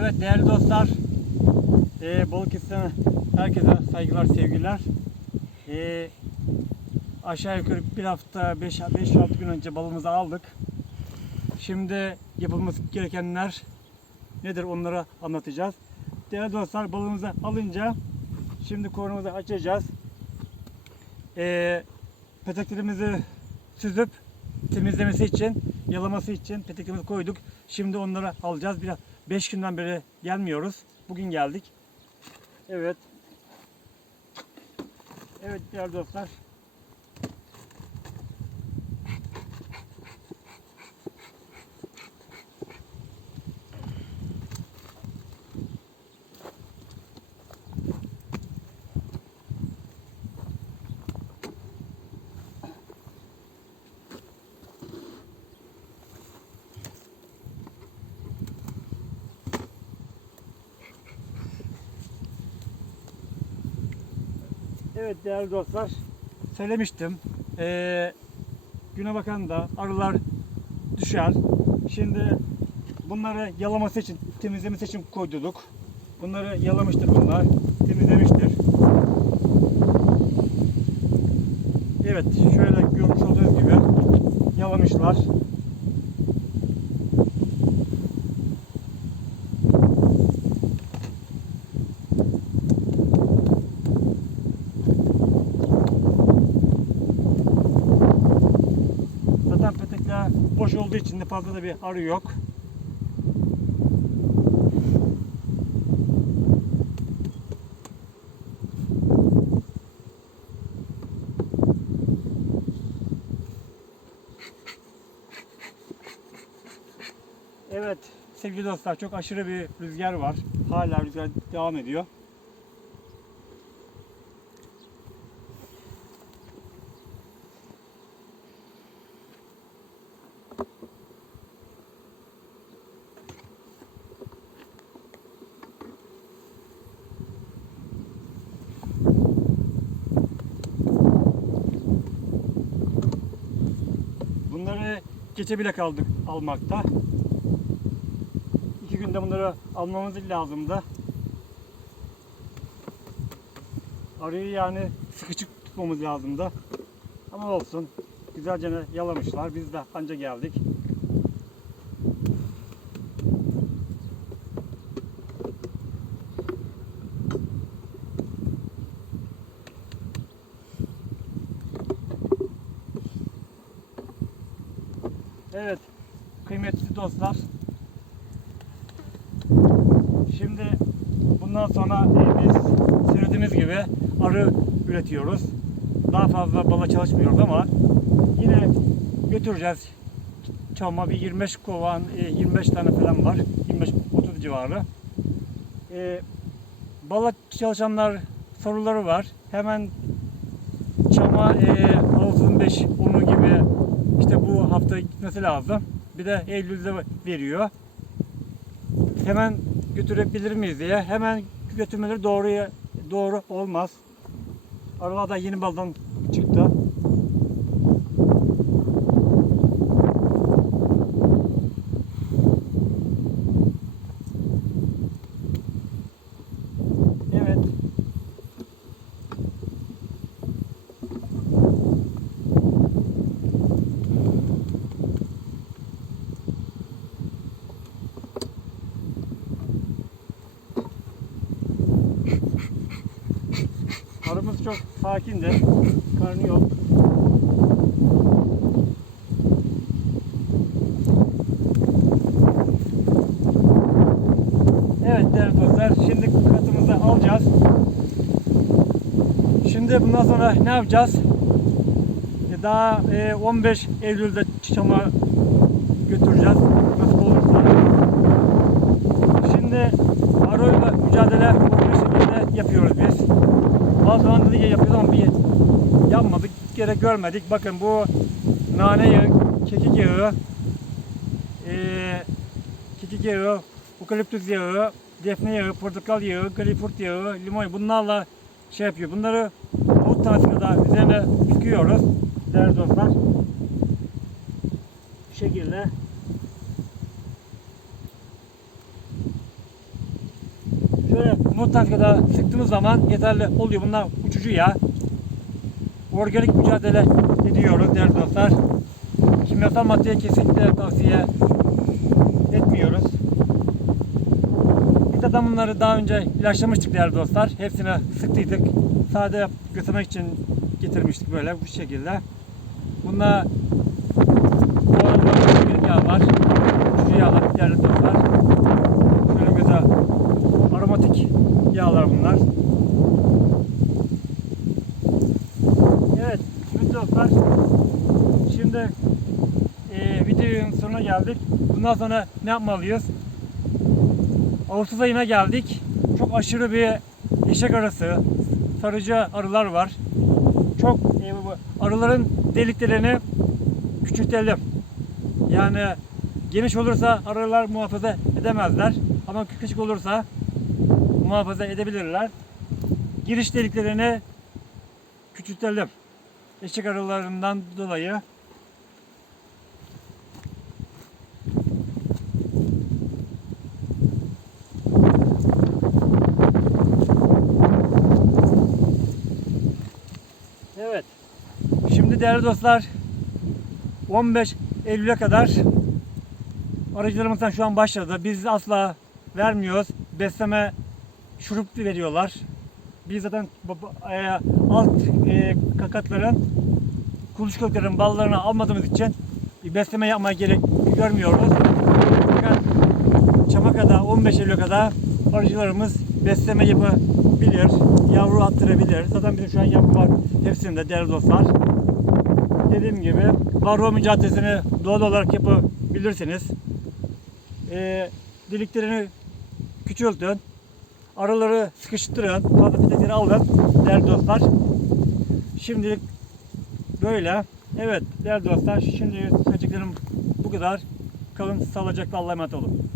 Evet değerli dostlar, e, Balıkesir'den herkese saygılar, sevgiler. E, aşağı yukarı bir hafta, 5-6 gün önce balığımızı aldık. Şimdi yapılması gerekenler nedir onları anlatacağız. Değerli dostlar balığımızı alınca şimdi kornumuzu açacağız. E, peteklerimizi süzüp temizlemesi için, yalaması için peteklerimizi koyduk. Şimdi onları alacağız. Biraz 5 günden beri gelmiyoruz. Bugün geldik. Evet. Evet değerli dostlar. Evet değerli dostlar. Söylemiştim. Ee, güne bakan da arılar düşer. Şimdi bunları yalaması için, temizlemesi için koyduk. Bunları yalamıştır bunlar. Temizlemiştir. Evet şöyle görmüş olduğunuz gibi yalamışlar. Zaten olduğu için de fazla da bir arı yok. Evet sevgili dostlar çok aşırı bir rüzgar var. Hala rüzgar devam ediyor. Bunları geçe bile kaldık almakta. İki günde bunları almamız lazımdı. Arıyı yani sıkışık tutmamız lazımdı. Ama olsun. Güzelce yalamışlar. Biz de anca geldik. Evet, kıymetli dostlar. Şimdi bundan sonra e, biz söylediğimiz gibi arı üretiyoruz. Daha fazla bala çalışmıyoruz ama yine götüreceğiz. Çama bir 25 kovan, e, 25 tane falan var. 25-30 civarı. E, bala çalışanlar soruları var. Hemen çama e, 35 unu gibi işte bu hafta gitmesi lazım. Bir de Eylül'de veriyor. Hemen götürebilir miyiz diye. Hemen götürmeleri doğruya doğru olmaz. Araba da yeni baldan çıktı. Evet. Arımız çok sakindi. Karnı yok. Evet değerli dostlar, şimdi katımızı alacağız. Şimdi bundan sonra ne yapacağız? E, Daha e, 15 Eylül'de çama götüreceğiz. Nasıl olursa. Şimdi arıyla mücadele bu şekilde yapıyoruz biz. Bazı zaman da yapıyoruz ama bir yapmadık, bir kere görmedik. Bakın bu nane yağı, kekik yağı, eee kekik yağı, ukaliptüs yağı, defne yağı, portakal yağı, greyfurt yağı, limon bunlarla şey yapıyor. Bunları bu tanesini da üzerine yıkıyoruz değerli dostlar. Bu şekilde Böyle mutlaka kadar sıktığımız zaman yeterli oluyor. Bunlar uçucu ya. Organik mücadele ediyoruz değerli dostlar. Kimyasal maddeye kesinlikle tavsiye etmiyoruz. Biz zaten bunları daha önce ilaçlamıştık değerli dostlar. Hepsine sıktıydık. Sade götürmek için getirmiştik böyle bu şekilde. Bunlar doğal bir yağ var. Uçucu yağlar değerli dostlar. Şöyle güzel aromatik yağlar bunlar. Evet, şimdi dostlar. Şimdi videonun sonuna geldik. Bundan sonra ne yapmalıyız? Ağustos ayına geldik. Çok aşırı bir eşek arısı, sarıcı arılar var. Çok e, arıların deliklerini küçültelim. Yani geniş olursa arılar muhafaza edemezler. Ama küçük olursa muhafaza edebilirler. Giriş deliklerini küçültelim. Eşek arılarından dolayı. Evet. Değerli dostlar 15 Eylül'e kadar aracılarımızdan şu an başladı. Biz asla vermiyoruz. Besleme şurup veriyorlar. Biz zaten e, alt e, kakatların kuluçkaların ballarını almadığımız için besleme yapmaya gerek görmüyoruz. Fakat Çamaka'da 15 Eylül'e kadar arıcılarımız besleme yapabilir, yavru attırabilir. Zaten bizim şu an yavru var hepsinde değerli dostlar. Dediğim gibi varroa mücadelesini doğal olarak yapabilirsiniz. Ee, deliklerini küçültün. Araları sıkıştırın. Petekleri alın değerli dostlar. Şimdilik böyle. Evet değerli dostlar şimdi söyleyeceklerim bu kadar. Kalın sağlıcakla Allah'a emanet olun.